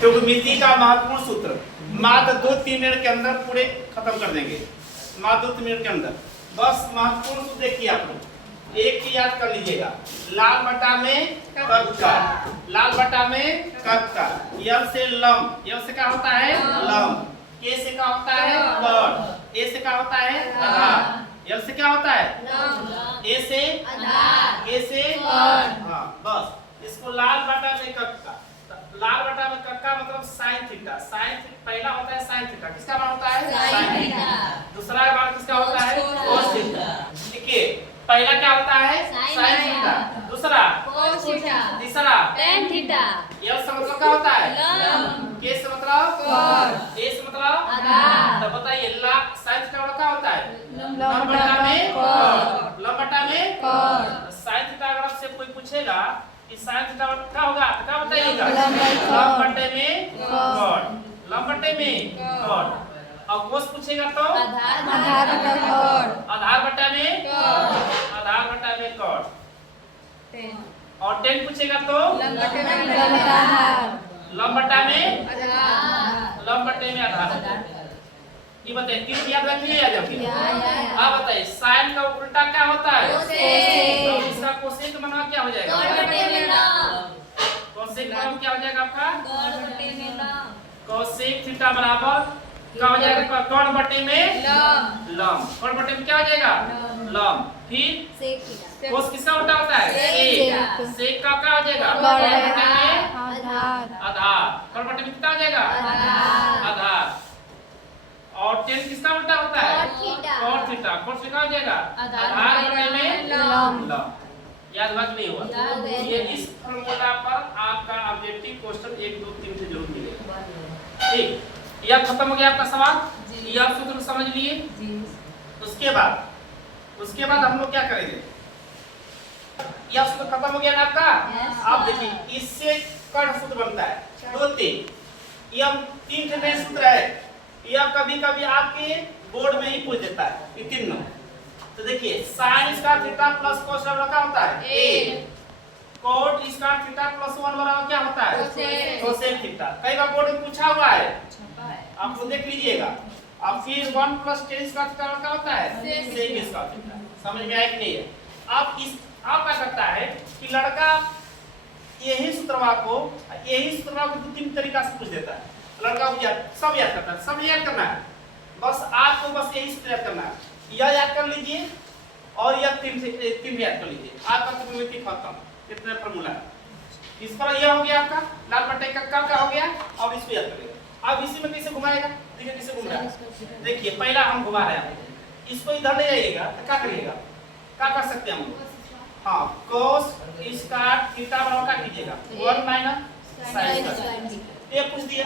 त्रिकोणमिति का महत्वपूर्ण सूत्र मात्र 2-3 मिनट के अंदर पूरे खत्म कर देंगे, मात्र 2-3 मिनट के अंदर। बस महत्वपूर्ण सूत्र देखिए आप लोग, एक ही याद कर लीजिएगा, लाल बटा में कक्का, लाल बटा में कक्का, यल से लम, यल से क्या होता है लम, के से क्या होता है कड़, ए से क्या होता है आधार, यल से क्या होता है ए से आधार, के से कड़। हाँ बस इसको लाल बटा में कक्का, लाल बटा में कक्का मतलब साइन थीटा, साइन पहला होता है साइन थीटा, किसका मान होता है साइन थीटा, दूसरा मान किसका होता है कोस थीटा। देखिए पहला क्या होता है साइन थीटा, दूसरा कोस थीटा, तीसरा tan थीटा। यल से मतलब क्या होता है लम, के से मतलब कड़, ए से मतलब आधार। तो बताइए ला साइन थीटा क्या होता है लम बटा में कड़, लम बटा में कड़। साइन थीटा अगर आपसे कोई पूछेगा कि साइन थीटा क्या होगा तो क्या बताइएगा लम बटे में कड़, लम बटे में कड़। और कोस पूछेगा तो आधार बटा कड़, आधार बटा में कड़। आधार बटा में कड़। और टेन पूछेगा तो लम बटे में आधार, लम बटा में आधार। लम बटे में आधार। ये बताइए किस याद रखिए या जब हाँ बताइए साइन का उल्टा क्या होता है कोसेक। तो इसका कोसेक बनवा क्या हो जाएगा कड़ बटे में लम, कोसेक बनवा क्या हो जाएगा आपका कड़ बटे में लम, कोसेक थीटा बराबर क्या हो जाएगा कड़ बटे में लम, लम, कड़ बटे में क्या हो जाएगा लम। फिर सेक थीटा, कोस किसका उल्टा होता है सेक। सेक का क्या हो जाएगा कड़ बटे में आधार, आधार, कड़ बटे में कितना हो जाएगा आधार। आधार। और टेन किसका उल्टा होता है cot theta, cot theta, cot से क्या हो जाएगा आधार बटे में लम। लम। याद बात नहीं हुआ याद है। ये इस फॉर्मूला पर आपका ऑब्जेक्टिव क्वेश्चन 1 2 3 से जरूर मिलेगा। ठीक, यह खत्म हो गया आपका सवाल, यह आप सूत्र समझ लिए। उसके बाद हम लोग क्या करेंगे, यह सूत्र खत्म हो गया ना आपका। आप देखिए इससे कर्ण सूत्र बनता है 2 3, यह 3 नए सूत्र है, यह कभी-कभी आपके बोर्ड में ही पूछ देता है ये तीनों। तो देखिए sin square theta plus cos वाला क्या होता है a, cot square theta plus 1 वाला क्या होता है कोसेक। Cosec theta. कई बार बोर्ड में पूछा हुआ है, आप खुद देख लीजिएगा। अब फिर 1 प्लस tan स्क्वायर थीटा क्या होता है sec स्क्वायर थीटा। समझ में आया कि नहीं है। आप क्या करता है कि लड़का यही सूत्रवा को 2-3 तरीका से पूछ देता है, लड़का सब याद करता है, सब याद करना है। बस आपको बस यही सूत्र याद करना है, यह याद कर लीजिए और यह 3 याद कर लीजिए, आपका त्रिकोणमिति खत्म। कितना फॉर्मूला है इस पर, यह हो गया आपका लाल बटे का हो गया। अब इसको याद करिएगा। अब इसी में कैसे घुमाएगा, देखिए कैसे घूम रहा है। देखिए पहला हम घुमा रहे हैं, इसको इधर ले जाइएगा तो क्या करिएगा, क्या कर सकते हैं हम लोग, हाँ cos स्क्वायर थीटा बराबर क्या कीजिएगा 1 माइनस sin स्क्वायर। ये पूछ दिया,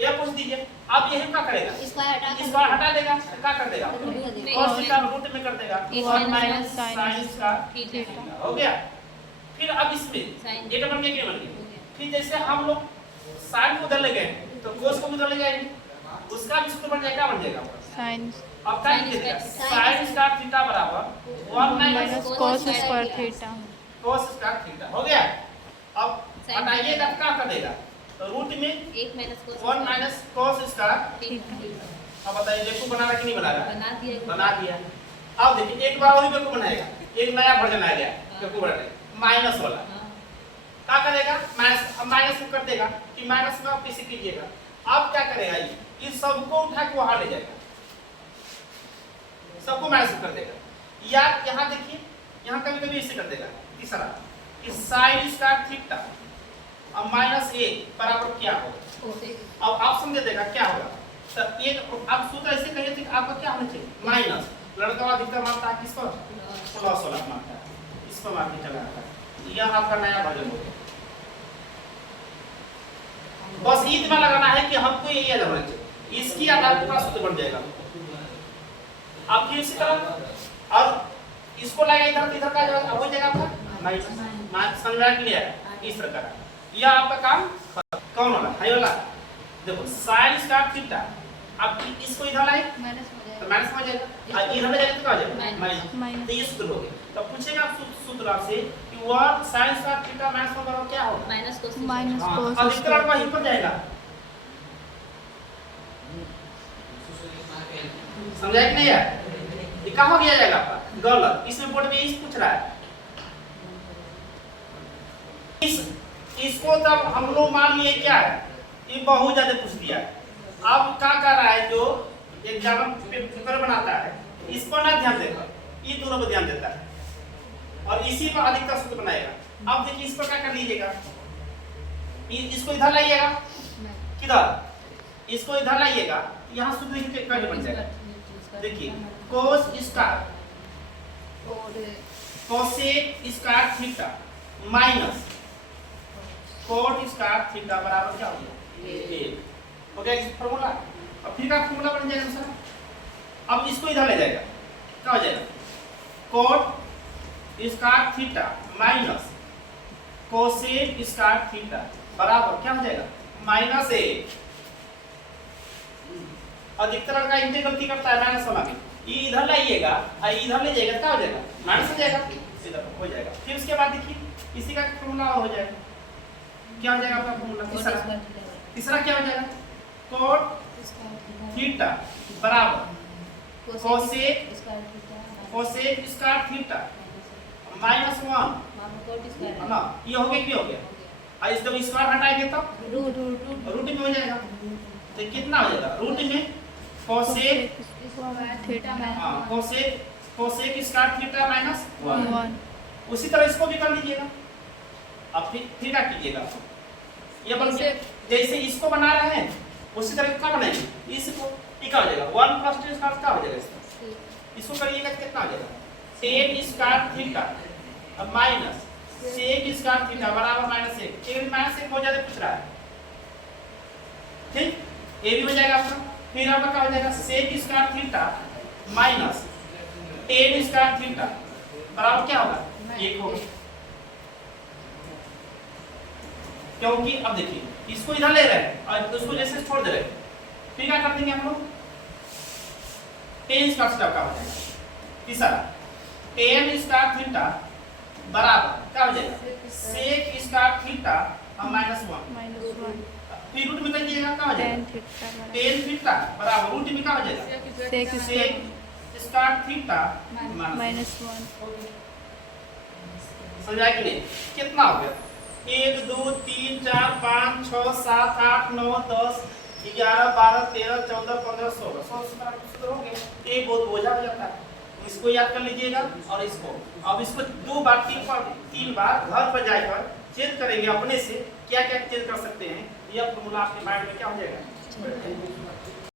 ये पूछ दीजिए। अब यही क्या करेगा, इसको हटा देगा तो क्या कर देगा cos थीटा रूट में कर देगा 1 माइनस sin स्क्वायर थीटा हो गया। फिर अब इसमें ये बन गया, क्या बन गया। फिर जैसे हम लोग sin को उधर ले गए तो cos को उधर ले जाएंगे, उसका भी सूत्र बन जाएगा, बन जाएगा sin। अब क्या कीजिएगा sin स्क्वायर थीटा बराबर 1 minus cos square theta, cos square theta हो गया। अब हटाइएगा तो क्या कर देगा, तो रूट में 1 माइनस cos स्क्वायर। अब बताइए बेवकूफ बना रहा कि नहीं बना रहा, बना दिया। अब देखिए एक बार और भी बेवकूफ बनाएगा, एक नया वर्जन आ गया बेवकूफ बनाने माइनस वाला। क्या करेगा माइनस, अब माइनस को कर देगा कि माइनस में आप कैसे कीजिएगा। अब क्या करेगा, ये सबको उठा के वहां ले जाएगा, सबको माइनस कर देगा। या यहाँ देखिए, यहाँ कभी-कभी ऐसे कर देगा। तीसरा कि sin स्क्वायर थीटा अब माइनस a बराबर क्या होगा। अब ऑप्शन दे देगा क्या होगा, तो ये अब सूत्र ऐसे कहिए थे आपका क्या होना चाहिए माइनस, लड़का अधिकतर मानता है किस पर प्लस वाला मानता है, इस पर मान के चला आता है। यह आपका नया वर्जन हो गया। बस ये दिमाग लगाना है कि हमको ये याद रखना चाहिए, इसकी आधार पर सूत्र बन जाएगा। अब फिर इसी तरह और इसको लाएगा इधर का हो जाएगा आपका माइनस समझा के लिए इस प्रकार। यह आपका काम कौन वाला हाई वाला, देखो sin स्क्वायर थीटा। अब इसको इधर लाए तो माइनस हो जाएगा, और इधर ले जाएगा तो क्या हो जाएगा माइनस। तो ये सूत्र हो गया। तो पूछेगा सूत्र आपसे कि 1 sin स्क्वायर थीटा माइनस 1 बराबर क्या होगा? माइनस कोस माइनस हाँ, कोस अधिकरण वहीं पर जाएगा। समझा कि नहीं यार? ये कहाँ गया जाएगा आपका? गलत। इसमें बोर्ड में इस पूछ रहा है। इसको तब हम लोग मान लिए क्या है? ये बहुत ज्यादा पूछ दिया है। अब क्या कर रहा है जो एग्जाम पेपर बनाता है, इस पर ना ध्यान देगा, ये दोनों पर ध्यान देता है और इसी पर अधिकतर सूत्र बनाएगा। अब देखिए इस पर क्या कर लीजिएगा, इसको इधर लाइएगा, किधर? इसको इधर लाइएगा, यहाँ सूत्र देखिए कैसे बन जाएगा। देखिए cos square cosec square theta minus cot square theta बराबर क्या हो गया? 1 हो गया इस फार्मूला। अब फिर का फार्मूला बन जाएगा सर। अब इसको इधर ले जाएगा, क्या हो जाएगा? Coat square theta minus cosec square theta बराबर क्या हो जाएगा? -1। अधिकतर का इंटे गलती करता है माइनस वाला में, ये इधर लाइएगा और इधर ले जाएगा, क्या हो जाएगा? माइनस हो जाएगा, इधर हो जाएगा। फिर उसके बाद देखिए इसी का फार्मूला और हो जाएगा। क्या हो जाएगा आपका फार्मूला? तीसरा क्या हो जाएगा? कोट थीटा बराबर कोसेक स्क्वायर थीटा -1 है ना, ये हो गया, क्या हो गया? और इस जब स्क्वायर हटाएंगे तो रूट में हो जाएगा। तो कितना हो जाएगा? रूट में cosec theta cosec square theta -1। 1 उसी तरह इसको भी कर लीजिएगा। अब फिर क्या कीजिएगा, ये बन गया। जैसे इसको बना रहे हैं उसी तरह क्या बनाएंगे, इसको क्या हो जाएगा? 1 + 2 स्क्वायर क्या हो जाएगा? इसको करिएगा कितना हो जाएगा? Sec square theta minus sec square theta बराबर -1। एक -1 हो जाए पूछ रहा है, ठीक? ये भी हो जाएगा आपका। फिर आपका क्या हो जाएगा? Sec square theta minus tan square theta बराबर क्या होगा? 1 होगा। क्योंकि अब देखिए इसको इधर ले रहे हैं और उसको जैसे छोड़ दे रहे हैं, फिर क्या कर देंगे हम लोग? टेन स्क्वायर थीटा का हो जाएगा। तीसरा टेन स्क्वायर थीटा बराबर क्या हो जाएगा? Sec square theta -1। फिर रूट में करिएगा, क्या हो जाएगा? टेन थीटा बराबर रूट में क्या हो जाएगा? सेक सेक स्क्वायर थीटा -1 समझा कि नहीं? कितना हो गया? 1 2 3 4 5 6 7 8 9 10 11 12 13 14 15 16 सूत्र हो गए। ये बहुत बोझा हो जाता है, इसको याद कर लीजिएगा। और इसको अब इसको 2 बार 3 बार घर पर जाकर चेंज करेंगे अपने से, क्या क्या चेंज कर सकते हैं। यह फॉर्मूला आपके माइंड में क्या हो जाएगा?